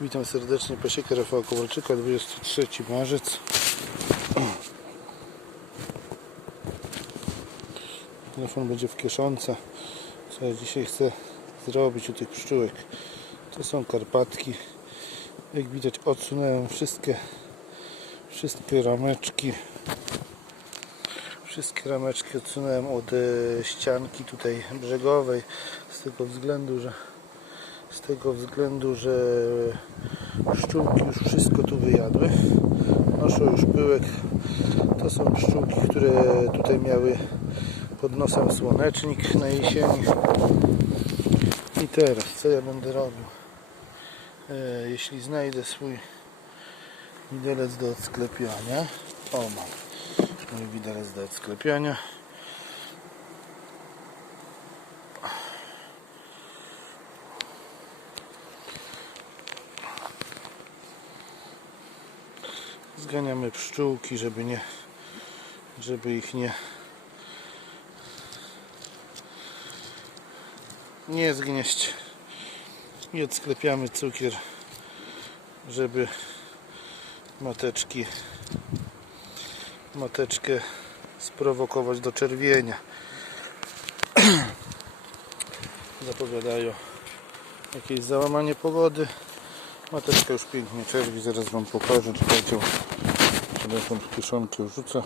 Witam serdecznie Pasiekę Rafała Kowalczyka, 23 marzec. Telefon będzie w kieszonce. Co ja dzisiaj chcę zrobić u tych pszczółek? To są karpatki. Jak widać odsunąłem wszystkie wszystkie rameczki. Wszystkie rameczki odsunąłem od e, ścianki tutaj brzegowej z tego względu, że z tego względu, że pszczółki już wszystko tu wyjadły. Noszą już pyłek. To są pszczółki, które tutaj miały pod nosem słonecznik na jesieni. I teraz, co ja będę robił? E, jeśli znajdę swój widelec do odsklepiania. O, mam mój widelec do odsklepiania. Zganiamy pszczółki, żeby nie żeby ich nie nie zgnieść. I odsklepiamy cukier żeby mateczki mateczkę sprowokować do czerwienia. Zapowiadają jakieś załamanie pogody mateczka już pięknie czerwi zaraz wam pokażę czekajcie telefon w kieszonkę rzucę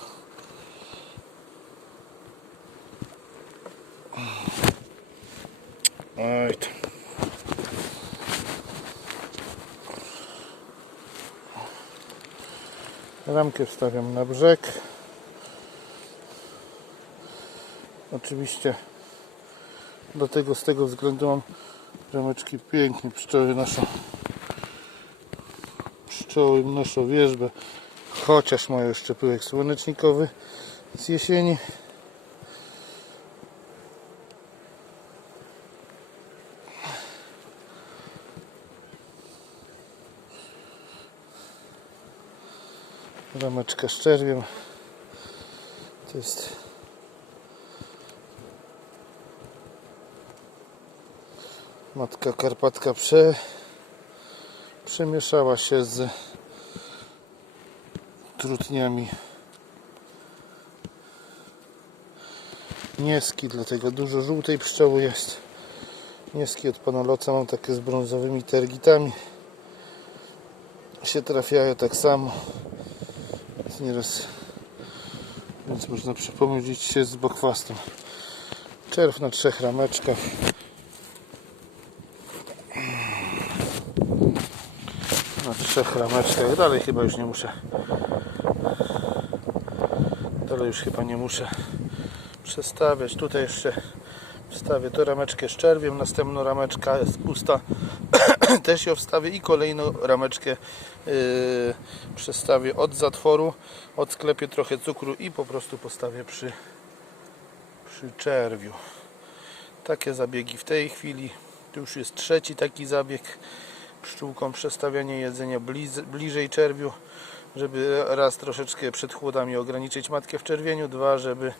Oj tam. Ramkę wstawiam na brzeg. Oczywiście do tego z tego względu mam rameczki pięknie pszczoły noszą pszczoły noszą wierzbę chociaż mają jeszcze pyłek słonecznikowy z jesieni. Rameczka z czerwiem. To jest matka karpatka prze przemieszała się z trutniami nieski dlatego dużo żółtej pszczoły jest. Nieski od pana Loca mam takie z brązowymi tergitami. Się trafiają tak samo. Więc nieraz więc można przypomnieć się z bokwastą. Czerw na trzech rameczkach na trzech rameczkach. Dalej chyba już nie muszę. Dalej już chyba nie muszę przestawiać. Tutaj jeszcze wstawię tą rameczkę z czerwiem następną rameczka jest pusta też ją wstawię i kolejną rameczkę yy, przestawię od zatworu odsklepię trochę cukru i po prostu postawię przy przy czerwiu. Takie zabiegi w tej chwili. To już jest trzeci taki zabieg pszczółką przestawianie jedzenia bliz, bliżej czerwiu żeby raz troszeczkę przed chłodami ograniczyć matkę w czerwieniu dwa, żeby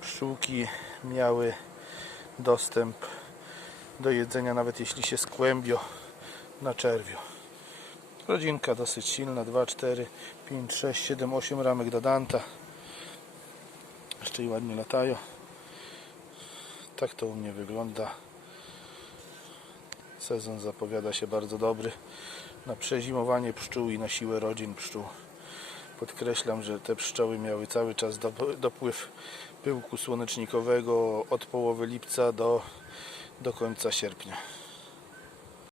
pszczółki miały dostęp do jedzenia nawet jeśli się skłębią na czerwiu. Rodzinka dosyć silna 2, 4, 5, 6, 7, 8 ramek do danta. Jeszcze i ładnie latają. Tak to u mnie wygląda sezon zapowiada się bardzo dobry. Na przezimowanie pszczół i na siłę rodzin pszczół. Podkreślam, że te pszczoły miały cały czas dop- dopływ pyłku słonecznikowego od połowy lipca do, do końca sierpnia